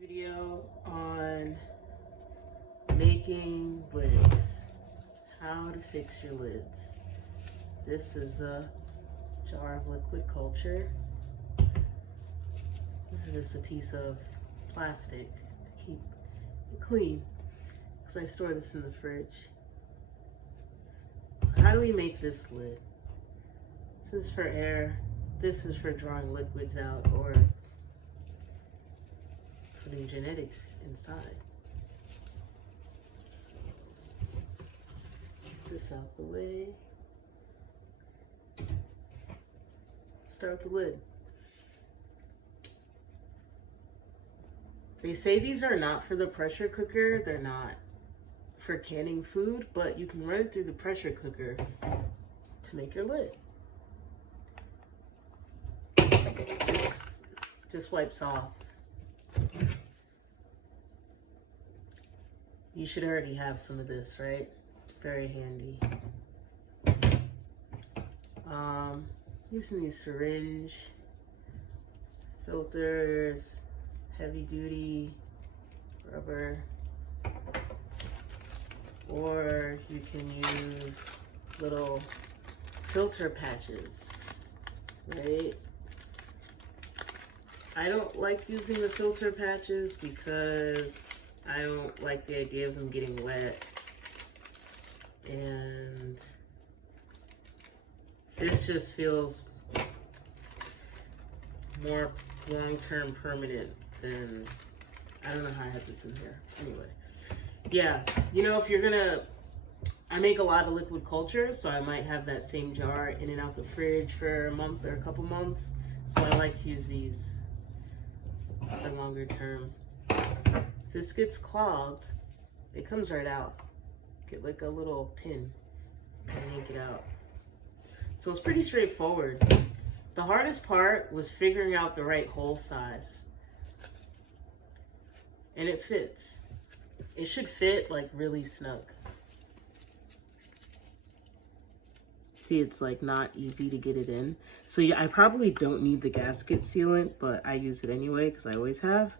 Video on making lids, how to fix your lids. This is a jar of liquid culture. This is just a piece of plastic to keep it clean because I store this in the fridge. So how do we make this lid? This is for air. This is for drawing liquids out or putting genetics inside. So, get this out the way. Start with the lid. They say these are not for the pressure cooker. They're not for canning food, but you can run it through the pressure cooker to make your lid. This just wipes off. You should already have some of this, right? Very handy. Using these syringe filters, heavy duty rubber, or you can use little filter patches, right? I don't like using the filter patches because I don't like the idea of them getting wet, and this just feels more long-term permanent than, I don't know how I had this in here. Anyway, yeah, you know, if you're gonna, I make a lot of liquid culture, so I might have that same jar in and out the fridge for a month or a couple months, so I like to use these for longer term. If this gets clogged, it comes right out. Get like a little pin and yank it out. So it's pretty straightforward. The hardest part was figuring out the right hole size. And it fits. It should fit like really snug. See, it's like not easy to get it in. So yeah, I probably don't need the gasket sealant, but I use it anyway because I always have.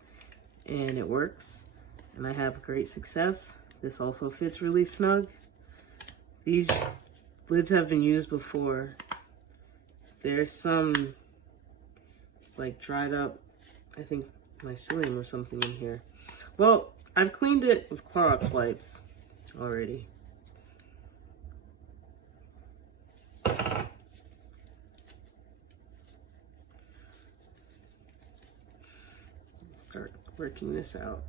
And it works. And I have great success. This also fits really snug. These lids have been used before. There's some like dried up, I think, mycelium or something in here. Well, I've cleaned it with Clorox wipes already. Start working this out.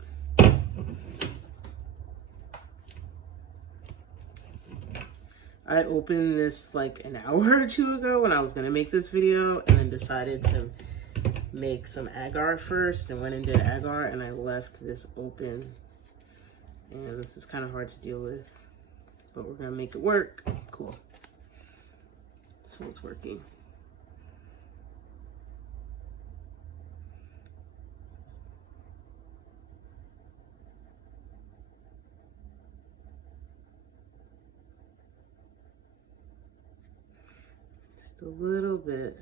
I opened this like an hour or two ago when I was gonna make this video, and then decided to make some agar first and went and did agar, and I left this open. And this is kind of hard to deal with, but we're gonna make it work. Cool. So it's working. Just a little bit.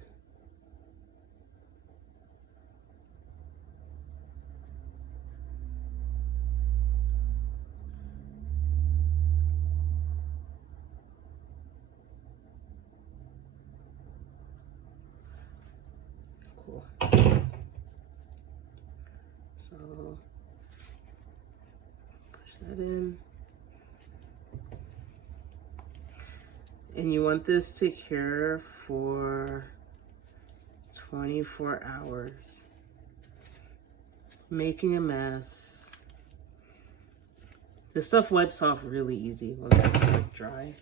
Cool. So push that in. And you want this to cure for 24 hours. Making a mess. This stuff wipes off really easy once it's like dry.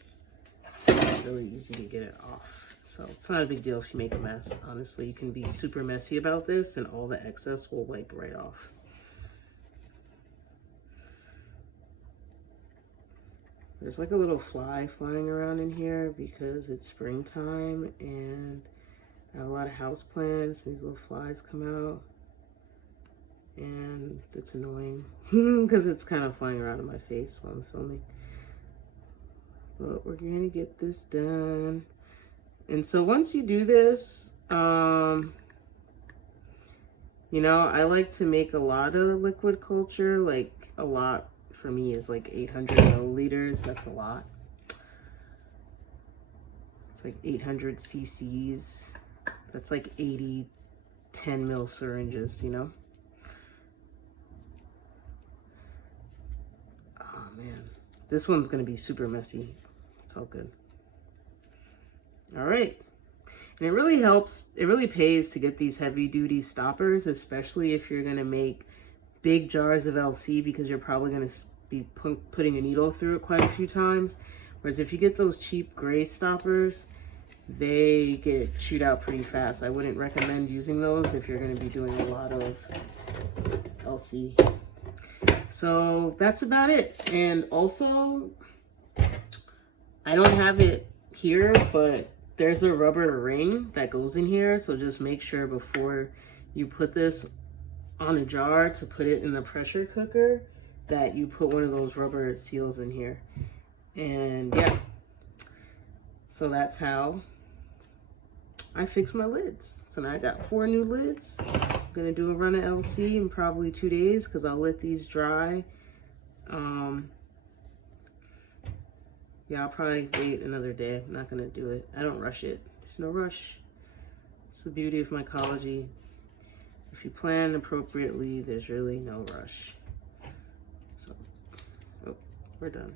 It's really easy to get it off. So it's not a big deal if you make a mess. Honestly, you can be super messy about this and all the excess will wipe right off. There's like a little fly flying around in here because it's springtime and I have a lot of house plants. These little flies come out and it's annoying because it's kind of flying around in my face while I'm filming. But we're gonna get this done. And so once you do this, You know, I like to make a lot of liquid culture. Like, a lot for me is like 800 milliliters. That's a lot. It's like 800 cc's. That's like 80 10 mil syringes, you know? Oh man, this one's gonna be super messy. It's all good. All right. And it really helps, it really pays to get these heavy duty stoppers, especially if you're gonna make big jars of LC, because you're probably gonna be putting a needle through it quite a few times. Whereas if you get those cheap gray stoppers, they get chewed out pretty fast. I wouldn't recommend using those if you're gonna be doing a lot of LC. So that's about it. And also, I don't have it here, but there's a rubber ring that goes in here. So just make sure before you put this on a jar to put it in the pressure cooker that you put one of those rubber seals in here. And yeah, so that's how I fix my lids. So now I got 4 new lids. I'm gonna do a run of LC in probably 2 days because I'll let these dry. Yeah, I'll probably wait another day. I'm not gonna do it. I don't rush it. There's no rush. It's the beauty of mycology. If you plan appropriately, there's really no rush. So, oh, we're done.